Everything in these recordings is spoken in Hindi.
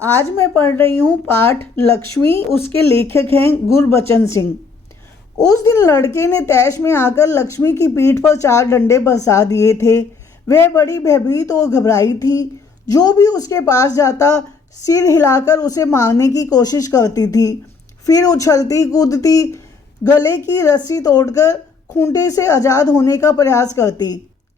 आज मैं पढ़ रही हूँ पाठ लक्ष्मी। उसके लेखक हैं गुरबचन सिंह। उस दिन लड़के ने तैश में आकर लक्ष्मी की पीठ पर 4 डंडे बरसा दिए थे। वह बड़ी भयभीत और घबराई थी। जो भी उसके पास जाता सिर हिलाकर उसे मारने की कोशिश करती थी। फिर उछलती कूदती गले की रस्सी तोड़कर खूंटे से आज़ाद होने का प्रयास करती।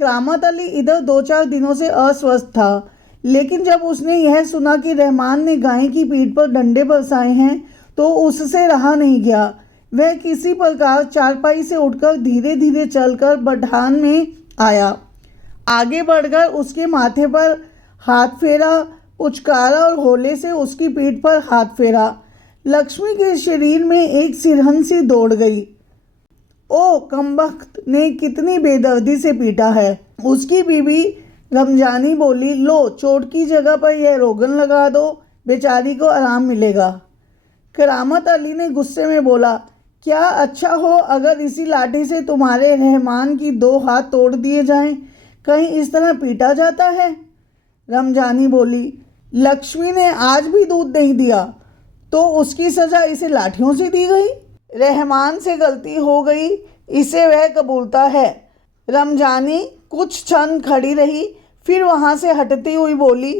करामत अली इधर 2-4 दिनों से अस्वस्थ था, लेकिन जब उसने यह सुना कि रहमान ने गाय की पीठ पर डंडे बरसाए हैं तो उससे रहा नहीं गया। वह किसी प्रकार चारपाई से उठकर धीरे धीरे चलकर बढ़ान में आया। आगे बढ़कर उसके माथे पर हाथ फेरा, पुचकारा और होले से उसकी पीठ पर हाथ फेरा। लक्ष्मी के शरीर में एक सिरहन सी दौड़ गई। ओ कमबख्त ने कितनी बेदर्दी से पीटा है। उसकी बीवी रमजानी बोली, लो चोट की जगह पर यह रोगन लगा दो, बेचारी को आराम मिलेगा। करामत अली ने गुस्से में बोला, क्या अच्छा हो अगर इसी लाठी से तुम्हारे रहमान की 2 हाथ तोड़ दिए जाएं? कहीं इस तरह पीटा जाता है? रमजानी बोली, लक्ष्मी ने आज भी दूध नहीं दिया तो उसकी सज़ा इसे लाठियों से दी गई। रहमान से गलती हो गई, इसे वह कबूलता है। रमजानी कुछ क्षण खड़ी रही, फिर वहाँ से हटती हुई बोली,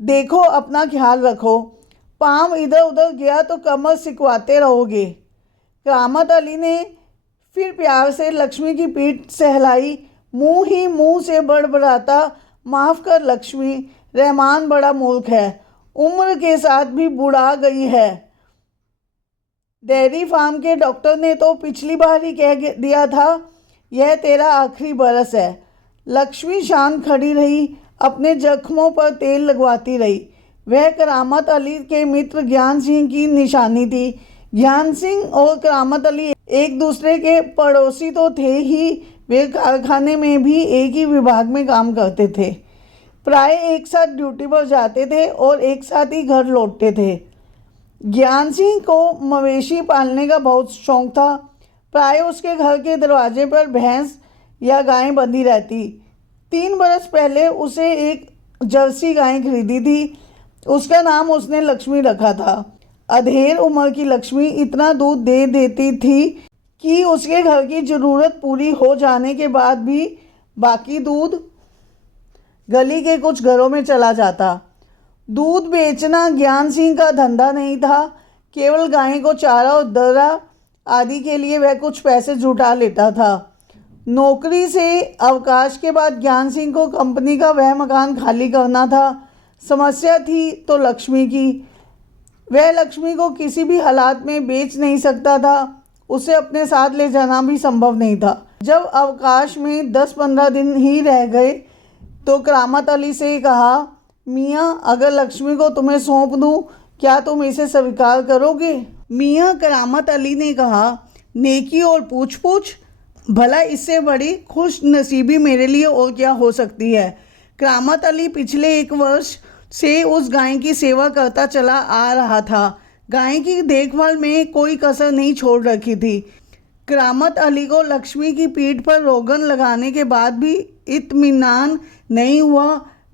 देखो अपना ख्याल रखो, पाँव इधर उधर गया तो कमर सिकवाते रहोगे। करामत अली ने फिर प्यार से लक्ष्मी की पीठ सहलाई, मुँह ही मुँह से बड़बड़ाता, माफ़ कर लक्ष्मी, रहमान बड़ा मूर्ख है, उम्र के साथ भी बुढ़ा गई है। डेयरी फार्म के डॉक्टर ने तो पिछली बार ही कह दिया था यह तेरा आखिरी बरस है। लक्ष्मी शांत खड़ी रही, अपने जख्मों पर तेल लगवाती रही। वह करामत अली के मित्र ज्ञान सिंह की निशानी थी। ज्ञान सिंह और करामत अली एक दूसरे के पड़ोसी तो थे ही, वे कारखाने में भी एक ही विभाग में काम करते थे। प्राय एक साथ ड्यूटी पर जाते थे और एक साथ ही घर लौटते थे। ज्ञान सिंह को मवेशी पालने का बहुत शौक था। प्राय उसके घर के दरवाजे पर भैंस या गाय बंधी रहती। 3 बरस पहले उसे एक जर्सी गाय खरीदी थी। उसका नाम उसने लक्ष्मी रखा था। अधेड़ उम्र की लक्ष्मी इतना दूध दे देती थी कि उसके घर की ज़रूरत पूरी हो जाने के बाद भी बाकी दूध गली के कुछ घरों में चला जाता। दूध बेचना ज्ञान सिंह का धंधा नहीं था, केवल गाय को चारा और दर्रा आदि के लिए वह कुछ पैसे जुटा लेता था। नौकरी से अवकाश के बाद ज्ञान सिंह को कंपनी का वह मकान खाली करना था। समस्या थी तो लक्ष्मी की। वह लक्ष्मी को किसी भी हालात में बेच नहीं सकता था, उसे अपने साथ ले जाना भी संभव नहीं था। जब अवकाश में 10-15 दिन ही रह गए तो करामत अली से कहा, मियाँ अगर लक्ष्मी को तुम्हें सौंप दूँ, क्या तुम इसे स्वीकार करोगे? मियाँ करामत अली ने कहा, नेकी और पूछ पूछ, भला इससे बड़ी खुश नसीबी मेरे लिए और क्या हो सकती है। करामत अली पिछले 1 वर्ष से उस गाय की सेवा करता चला आ रहा था। गाय की देखभाल में कोई कसर नहीं छोड़ रखी थी। करामत अली को लक्ष्मी की पीठ पर रोगन लगाने के बाद भी इत्मीनान नहीं हुआ।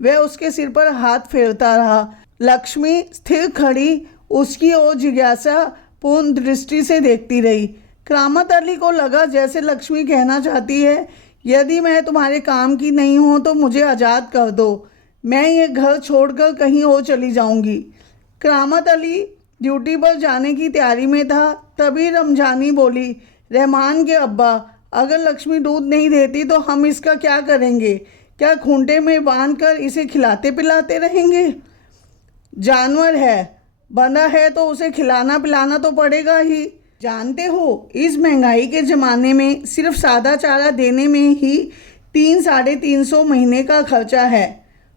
वह उसके सिर पर हाथ फेरता रहा। लक्ष्मी स्थिर खड़ी उसकी ओर जिज्ञासा पूर्ण दृष्टि से देखती रही। करामत अली को लगा जैसे लक्ष्मी कहना चाहती है, यदि मैं तुम्हारे काम की नहीं हूँ तो मुझे आज़ाद कर दो, मैं ये घर छोड़कर कहीं और चली जाऊँगी। करामत अली ड्यूटी पर जाने की तैयारी में था, तभी रमजानी बोली, रहमान के अब्बा, अगर लक्ष्मी दूध नहीं देती तो हम इसका क्या करेंगे? क्या खूंटे में बांधकर इसे खिलाते पिलाते रहेंगे? जानवर है, बंधा है तो उसे खिलाना पिलाना तो पड़ेगा ही। जानते हो इस महंगाई के ज़माने में सिर्फ सादा चारा देने में ही 300-350 महीने का खर्चा है।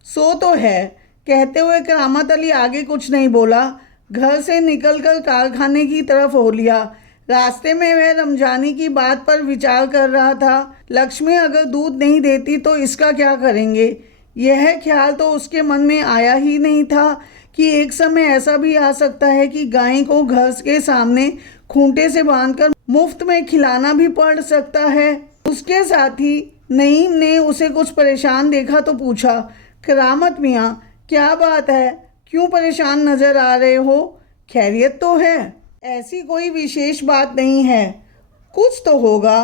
सो तो है। कहते हुए करामत अली आगे कुछ नहीं बोला। घर से निकलकर कारखाने की तरफ हो लिया। रास्ते में वह रमजानी की बात पर विचार कर रहा था। लक्ष्मी अगर दूध नहीं देती तो इसका क्या करेंगे? यह ख्याल तो उसके मन में आया ही नहीं था कि एक समय ऐसा भी आ सकता है कि गाय को घर के सामने खूंटे से बांधकर मुफ्त में खिलाना भी पड़ सकता है। उसके साथ ही नईम ने उसे कुछ परेशान देखा तो पूछा, करामत मियाँ क्या बात है, क्यों परेशान नज़र आ रहे हो? खैरियत तो है? ऐसी कोई विशेष बात नहीं है। कुछ तो होगा।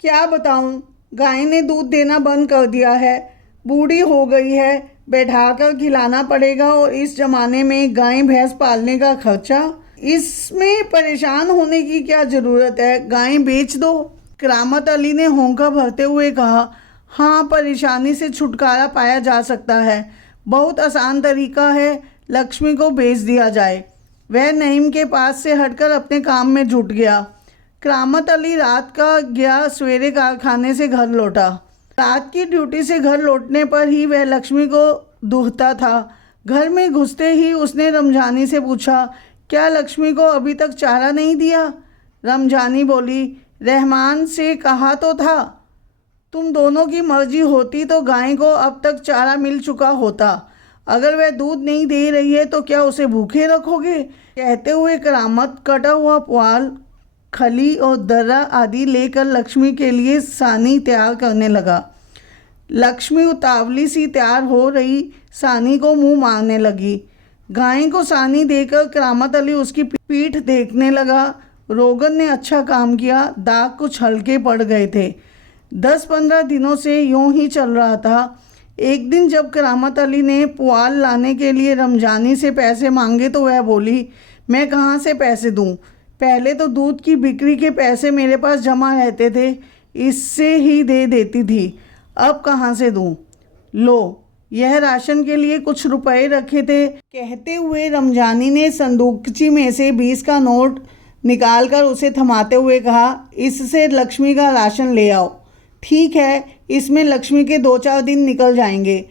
क्या बताऊं? गाय ने दूध देना बंद कर दिया है। बूढ़ी हो गई है, बैठाकर खिलाना पड़ेगा, और इस जमाने में गाय भैंस पालने का खर्चा, इसमें परेशान होने की क्या ज़रूरत है? गाय बेच दो। करामत अली ने होंका भरते हुए कहा, हाँ, परेशानी से छुटकारा पाया जा सकता है। बहुत आसान तरीका है, लक्ष्मी को बेच दिया जाए। वह नईम के पास से हटकर अपने काम में जुट गया। करामत अली रात का गया, सवेरे कारखाने से घर लौटा। रात की ड्यूटी से घर लौटने पर ही वह लक्ष्मी को दूहता था। घर में घुसते ही उसने रमजानी से पूछा, क्या लक्ष्मी को अभी तक चारा नहीं दिया? रमजानी बोली, रहमान से कहा तो था। तुम दोनों की मर्जी होती तो गाय को अब तक चारा मिल चुका होता। अगर वह दूध नहीं दे रही है तो क्या उसे भूखे रखोगे? कहते हुए करामत कटा हुआ पुआल, खली और दर्रा आदि लेकर लक्ष्मी के लिए सानी तैयार करने लगा। लक्ष्मी उतावली सी तैयार हो रही सानी को मुंह मारने लगी। गाय को सानी देकर करामत अली उसकी पीठ देखने लगा। रोगन ने अच्छा काम किया, दाग कुछ हल्के पड़ गए थे। 10-15 दिनों से यूं ही चल रहा था। एक दिन जब करामत अली ने पुआल लाने के लिए रमजानी से पैसे मांगे तो वह बोली, मैं कहाँ से पैसे दूँ? पहले तो दूध की बिक्री के पैसे मेरे पास जमा रहते थे, इससे ही दे देती थी। अब कहाँ से दूँ? लो, यह राशन के लिए कुछ रुपए रखे थे। कहते हुए रमजानी ने संदूकची में से 20 का नोट निकालकर उसे थमाते हुए कहा, इससे लक्ष्मी का राशन ले आओ। ठीक है, इसमें लक्ष्मी के 2-4 दिन निकल जाएंगे।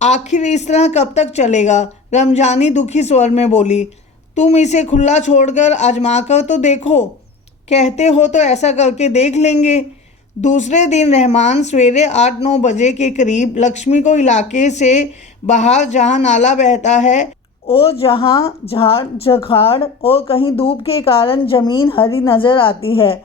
आखिर इस तरह कब तक चलेगा? रमजानी दुखी स्वर में बोली, तुम इसे खुला छोड़कर आजमा कर तो देखो। कहते हो तो ऐसा करके देख लेंगे। दूसरे दिन रहमान सवेरे 8-9 बजे के करीब लक्ष्मी को इलाके से बाहर जहाँ नाला बहता है और जहाँ झाड़ झखाड़ और कहीं धूप के कारण ज़मीन हरी नज़र आती है,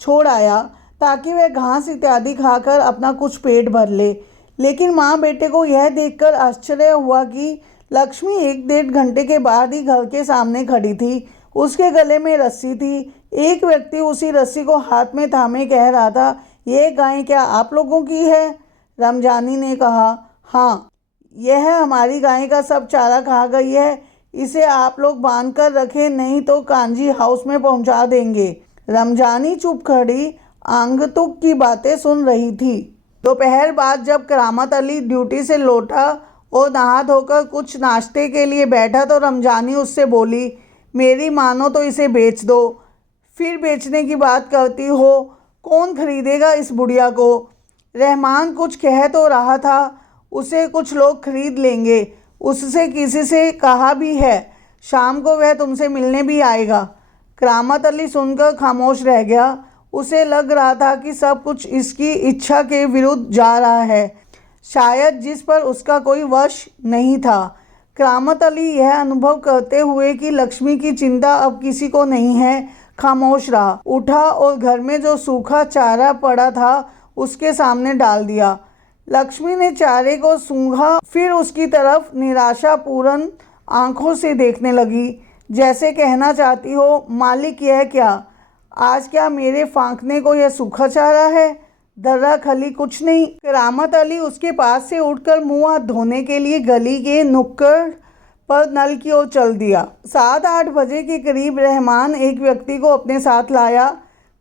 छोड़ आया ताकि वह घास इत्यादि खाकर अपना कुछ पेट भर ले। लेकिन माँ बेटे को यह देखकर आश्चर्य हुआ कि लक्ष्मी 1-1.5 घंटे के बाद ही घर के सामने खड़ी थी। उसके गले में रस्सी थी। एक व्यक्ति उसी रस्सी को हाथ में थामे कह रहा था, यह गाय क्या आप लोगों की है? रमजानी ने कहा, हाँ, यह हमारी गाय का सब चारा खा गई है। इसे आप लोग बांध कर रखें, नहीं तो कांजी हाउस में पहुंचा देंगे। रमजानी चुप खड़ी आंगतुक की बातें सुन रही थी। दोपहर बाद जब करामत अली ड्यूटी से लौटा और नहा धोकर कुछ नाश्ते के लिए बैठा तो रमजानी उससे बोली, मेरी मानो तो इसे बेच दो। फिर बेचने की बात करती हो? कौन खरीदेगा इस बुढ़िया को? रहमान कुछ कह तो रहा था, उसे कुछ लोग खरीद लेंगे। उससे किसी से कहा भी है, शाम को वह तुमसे मिलने भी आएगा। करामत अली सुनकर खामोश रह गया। उसे लग रहा था कि सब कुछ इसकी इच्छा के विरुद्ध जा रहा है, शायद जिस पर उसका कोई वश नहीं था। करामत अली यह अनुभव करते हुए कि लक्ष्मी की चिंता अब किसी को नहीं है, खामोश रहा। उठा और घर में जो सूखा चारा पड़ा था उसके सामने डाल दिया। लक्ष्मी ने चारे को सूंघा, फिर उसकी तरफ निराशापूर्ण आंखों से देखने लगी, जैसे कहना चाहती हो, मालिक यह क्या? आज क्या मेरे फांकने को यह सूखा चारा है? दर्रा खली कुछ नहीं। करामत अली उसके पास से उठकर मुंह हाथ धोने के लिए गली के नुक्कड़ पर नल की ओर चल दिया। 7-8 बजे के करीब रहमान एक व्यक्ति को अपने साथ लाया।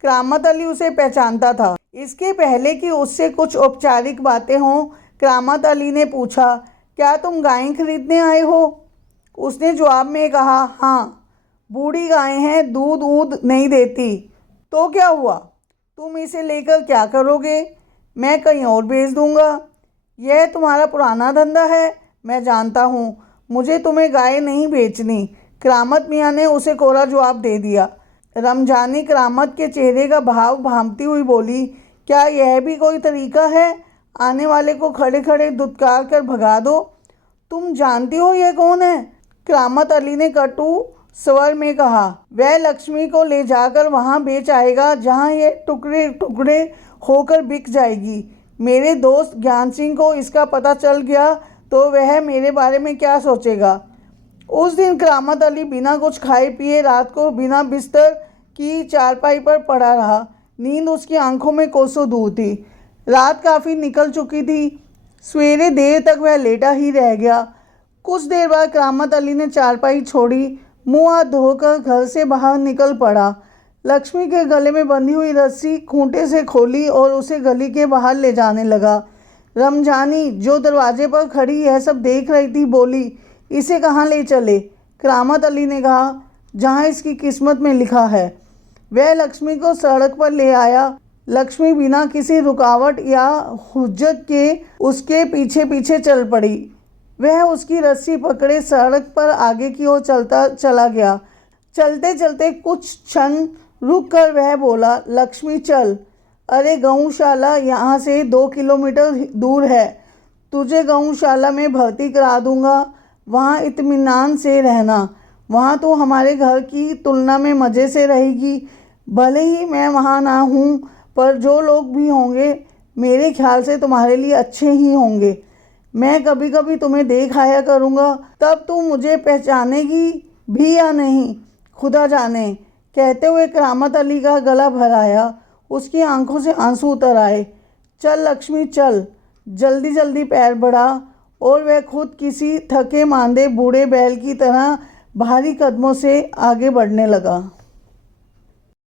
करामत अली उसे पहचानता था। इसके पहले कि उससे कुछ औपचारिक बातें हों, करामत अली ने पूछा, क्या तुम गाय खरीदने आए हो? उसने जवाब में कहा, हाँ, बूढ़ी गाय है, दूध ऊध नहीं देती। तो क्या हुआ? तुम इसे लेकर क्या करोगे? मैं कहीं और बेच दूंगा। यह तुम्हारा पुराना धंधा है, मैं जानता हूँ। मुझे तुम्हें गाय नहीं बेचनी। करामत मियाँ ने उसे कोरा जवाब दे दिया। रमजानी करामत के चेहरे का भाव भांपती हुई बोली, क्या यह भी कोई तरीका है? आने वाले को खड़े खड़े धुतकार कर भगा दो। तुम जानती हो यह कौन है? करामत अली ने कटु स्वर में कहा, वह लक्ष्मी को ले जाकर वहाँ बेच आएगा जहाँ ये टुकड़े टुकड़े होकर बिक जाएगी। मेरे दोस्त ज्ञान सिंह को इसका पता चल गया तो वह मेरे बारे में क्या सोचेगा? उस दिन करामत अली बिना कुछ खाए पिए रात को बिना बिस्तर की चारपाई पर पड़ा रहा। नींद उसकी आंखों में कोसों दूर थी। रात काफ़ी निकल चुकी थी। सवेरे देर तक वह लेटा ही रह गया। कुछ देर बाद करामत अली ने चारपाई छोड़ी, मुंह हाथ धोकर घर से बाहर निकल पड़ा। लक्ष्मी के गले में बंधी हुई रस्सी खूंटे से खोली और उसे गली के बाहर ले जाने लगा। रमजानी, जो दरवाजे पर खड़ी यह सब देख रही थी, बोली, इसे कहाँ ले चले? करामत अली ने कहा, जहाँ इसकी किस्मत में लिखा है। वह लक्ष्मी को सड़क पर ले आया। लक्ष्मी बिना किसी रुकावट या हुज्जत के उसके पीछे पीछे चल पड़ी। वह उसकी रस्सी पकड़े सड़क पर आगे की ओर चलता चला गया। चलते चलते कुछ क्षण रुक कर वह बोला, लक्ष्मी चल। अरे गौशाला यहाँ से 2 किलोमीटर दूर है। तुझे गौशाला में भर्ती करा दूंगा। वहाँ इत्मीनान से रहना। वहाँ तो हमारे घर की तुलना में मज़े से रहेगी। भले ही मैं वहाँ ना हूँ, पर जो लोग भी होंगे मेरे ख्याल से तुम्हारे लिए अच्छे ही होंगे। मैं कभी कभी तुम्हें देख आया करूँगा, तब तुम मुझे पहचानेगी भी या नहीं, खुदा जाने। कहते हुए करामत अली का गला भर आया। उसकी आंखों से आंसू उतर आए। चल लक्ष्मी चल। जल्दी जल्दी पैर बढ़ा और वह खुद किसी थके मांदे बूढ़े बैल की तरह भारी कदमों से आगे बढ़ने लगा।